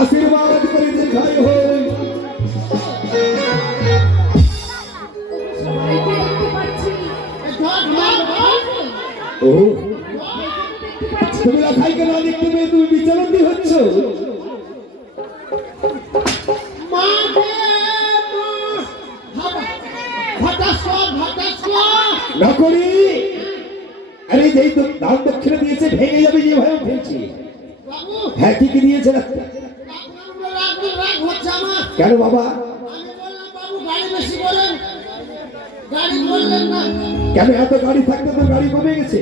आशीर्वाद करे दीर्घायु हो। তুমি রাখাইকে না দেখতে পেয়ে তুমি বিচরণী হচ্ছ। নকরি আরে যেই তো দান দক্ষিণা দিয়েছে ভেঙে যাবে যে ভয় ফেলছি। হ্যাঁ কি কি দিয়েছে না কেন বাবা? কেন এত গাড়ি থাকতে তো গাড়ি কমে গেছে?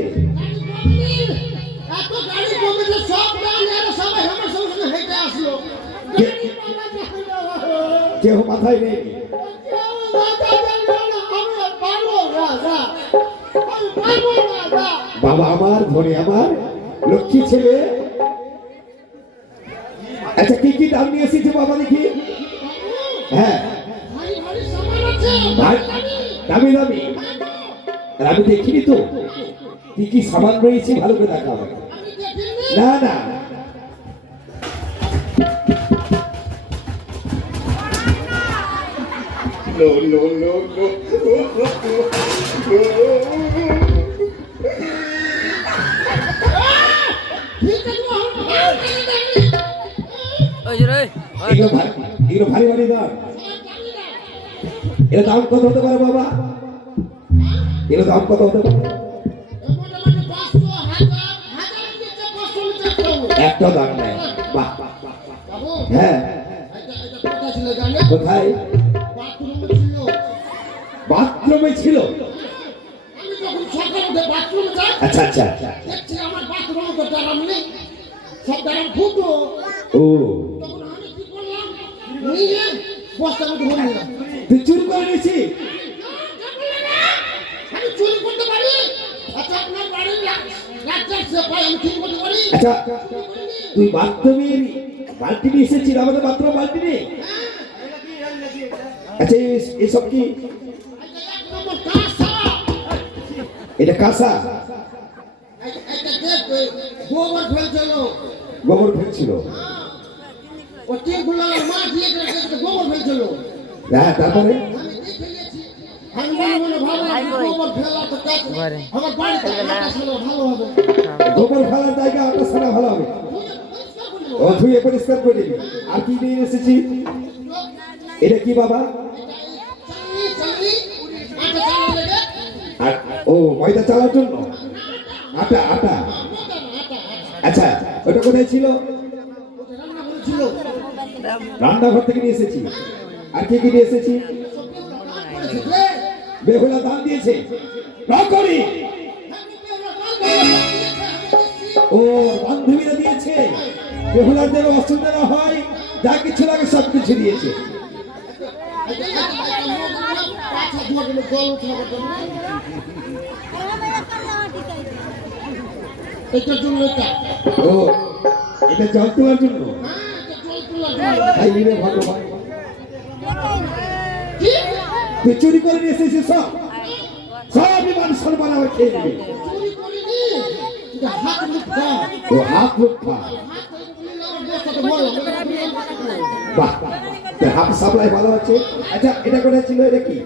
কেউ মাথায় নেই। বাবা আমার ধরে আমার লক্ষ্মী ছেলে। আচ্ছা কি কি দাম নিয়ে এসেছে বাবা দেখি? হ্যাঁ দামি দামি। আমি দেখিনি তো কি কি সামান রয়েছে, ভালো করে দেখা হবে। না না no no no no এগুলো ভারী ভারী দাম। এর দাম কত হতে পারে বাবা? এর দাম কত হতে পারে? একটা দাম নেই। বাহ হ্যাঁ কোথায়? বাথরুমে ছিল। আচ্ছা আচ্ছা ও তুই চুরি করে নিয়েছি? আচ্ছা তুই বাথরুমের বালতি নিয়ে এসেছিস? আমাদের বাথরুম বালতি নেই। আচ্ছা এসব কি? এটা কাঁসা গোবর ফেলছিল। হ্যাঁ তারপরে গোবর ফেলার জায়গা আপনার সারা ভালো হবে। ও ধুয়ে পরিষ্কার করে দিবি। আর কি নিয়ে এসেছি? এটা কি বাবা? ও ময়দা চালার জন্য আটা আটা। আচ্ছা ওটা কোথায় ছিল? রান্নাঘর থেকে নিয়ে এসেছি। আর কি কি নিয়ে এসেছি? বেহুলা দান দিয়েছে। নকরি ও বান্ধবীরা দিয়েছে। বেহুলাদের অসুবিধা না হয় যা কিছু লাগে সব কিছু দিয়েছে। ও এটা জল তোলার জন্য। ভগবান তুই চুরি করে নিয়ে এসেছিস? সব সব বিমান সলমান আমার খেয়ে নেবে। ও হাত মুখা বাহ হাফ সাপ্লাই ভালো আছে। আচ্ছা এটা কোথায় ছিল? এটা কি?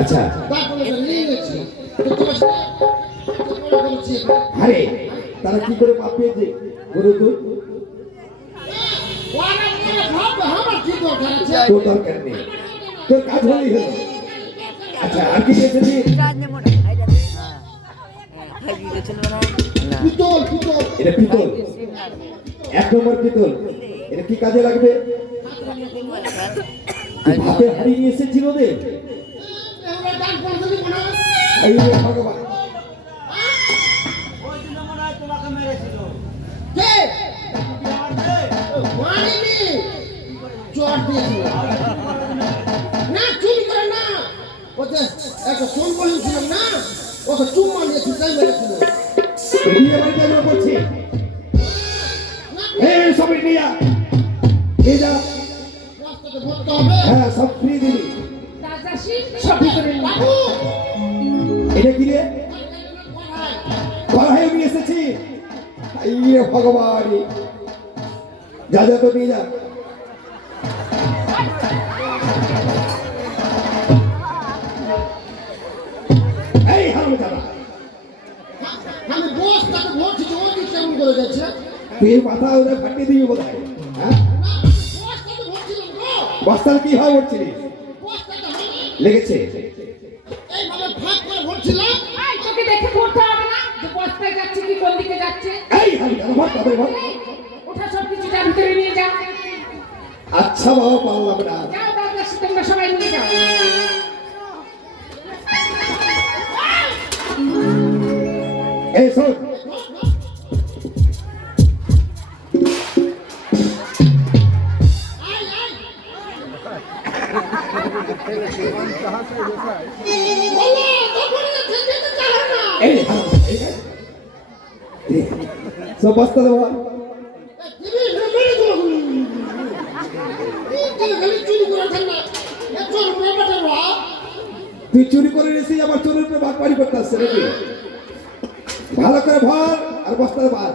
আচ্ছা আরে তারা কি করে মাপ পেয়েছে? গরুর দুধ তোর দরকার নেই। তোর কাজ হলেই হলো। আচ্ছা আর কি নিয়ে এসেছি? পিতল পিতল এটা পিতল, 1 নম্বর পিতল। এটা কি কাজে লাগবে? তুই ভাতের হাঁড়ি নিয়ে এসেছিল রে? এবার ডাক বলতে মনে হয় এই রে ভগবান, কে মারিনি চট দিয়েছিল না চুরি করে না ওতে একটা ফোন করেছিলাম না ওকে চুম্মা নিয়েছি তাই মেরেছিল বিয়ে বাড়িতে আমরা করছি। এই সবাই নিয়ে যা, নিয়ে যা। রাস্তাতে ভরতে হবে হ্যাঁ সব ফ্রি দিবি। সব ভিতরে নিয়ে বাবু এটা কি রে? কড়াই নিয়ে এসেছি। এই রে ভগবান, যা যা তো নিয়ে যা। এই হারামজাদা, আমি বসটাকে ভরছি যে ওই দিক কেমন করে যাচ্ছে তুই এই মাথা ওদের ফাটিয়ে দিবি বোধ হয়। হ্যাঁ বসটাকে ভরছিলাম গো বস্তার কি হয় করছিলিস? বসটাকে আমি লেগেছে? এইভাবে ফাঁক করে ভরছিলাম এই, তোকে দেখে পড়তে হবে না যে বস্তায় যাচ্ছে কি কোন দিকে যাচ্ছে? এই হারামজাদা, ভাগ তবে ভাগ। ওঠা সব কিছুটা ভিতরে নিয়ে যাও। আচ্ছা বাবা, পারলাম না। যাও দাদা, তোমরা সবাই নিয়ে যাও। এই শোন, আই আই বলো তখন যেতে চায় না এই হারামজাদা, এই নে। সব বস্তা দেবো। দিবি না মেরে দিল তুই খালি চুরি করে থাক না একটু ব্যাপারটা রা তুই চুরি করে নিয়েছিস, আবার চোরের উপরে বাটপারি করতে আসছে নাকি? ভালো করে ভর আর বস্তায় বার।